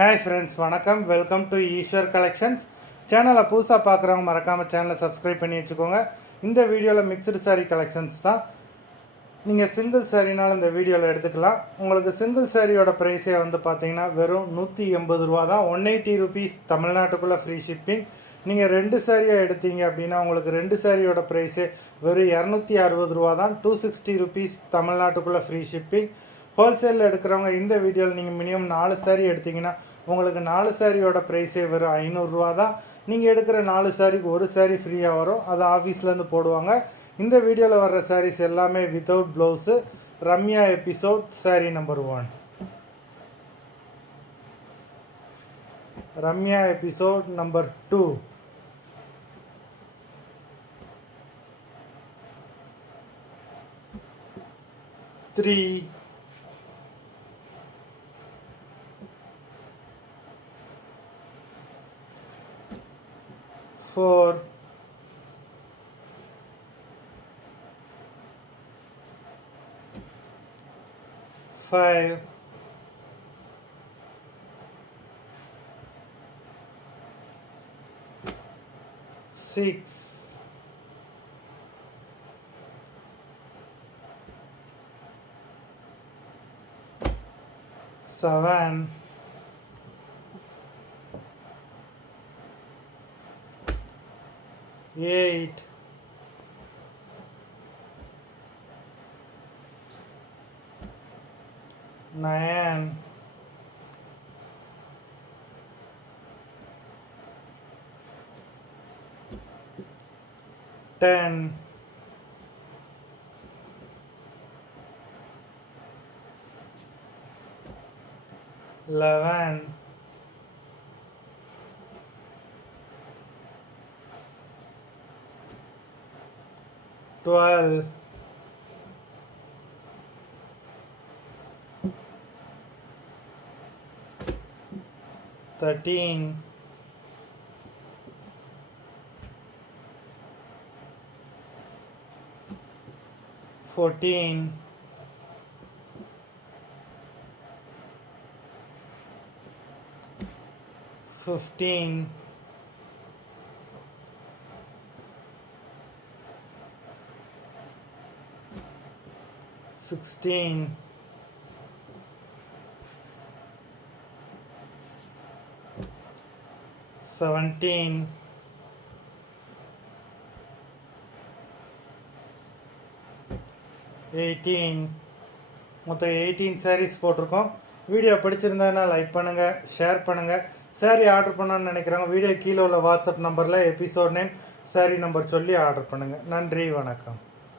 Hi friends, வணக்கம். Welcome to Eswar collections. சேனலை புதுசாக பார்க்குறவங்க மறக்காமல் சேனலை சப்ஸ்கிரைப் பண்ணி வச்சுக்கோங்க. இந்த வீடியோவில் மிக்சடு சாரீ கலெக்ஷன்ஸ் தான். நீங்கள் சிங்கிள் சாரீனாலும் இந்த வீடியோவில் எடுத்துக்கலாம். உங்களுக்கு சிங்கிள் சாரியோட ப்ரைஸே பார்த்தீங்கன்னா வெறும் 180 ரூபா தான். 180 ருபீஸ் தமிழ்நாட்டுக்குள்ளே ஃப்ரீ ஷிப்பிங். நீங்கள் 2 சாரியாக எடுத்தீங்க அப்படின்னா உங்களுக்கு 2 சாரியோட ப்ரைஸே வெறும் 260 ரூபா தான். 260 ருபீஸ் தமிழ்நாட்டுக்குள்ளே ஃப்ரீ ஷிப்பிங். ஹோல்சேலில் எடுக்கிறவங்க இந்த வீடியோவில் நீங்கள் மினிமம் 4 சாரீ எடுத்திங்கன்னா உங்களுக்கு 4 சாரியோட ப்ரைஸே வெறும் 500 ரூபா தான். நீங்கள் எடுக்கிற 4 சாரிக்கு ஒரு சாரீ ஃப்ரீயாக வரும். அது ஆஃபீஸ்லேருந்து போடுவாங்க. இந்த வீடியோவில் வர்ற சாரீஸ் எல்லாமே வித்தவுட் ப்ளவுஸு. ரம்யா எபிசோட் சாரீ நம்பர் 1. Ramya episode number 2. Three, 4, 5, 6, 7, 8, 9, 10, 11, 12, 13, 14, 15, 16, 17, 18. மொத்தம் 18 சாரீஸ் போட்டிருக்கோம். வீடியோ பிடிச்சிருந்ததுன்னா லைக் பண்ணுங்கள், ஷேர் பண்ணுங்கள். சாரீ ஆர்டர் பண்ணணும்னு நினைக்கிறவங்க வீடியோ கீழே உள்ள வாட்ஸ்அப் நம்பரில் எபிசோட் நேம், சாரீ நம்பர் சொல்லி ஆர்டர் பண்ணுங்கள். நன்றி, வணக்கம்.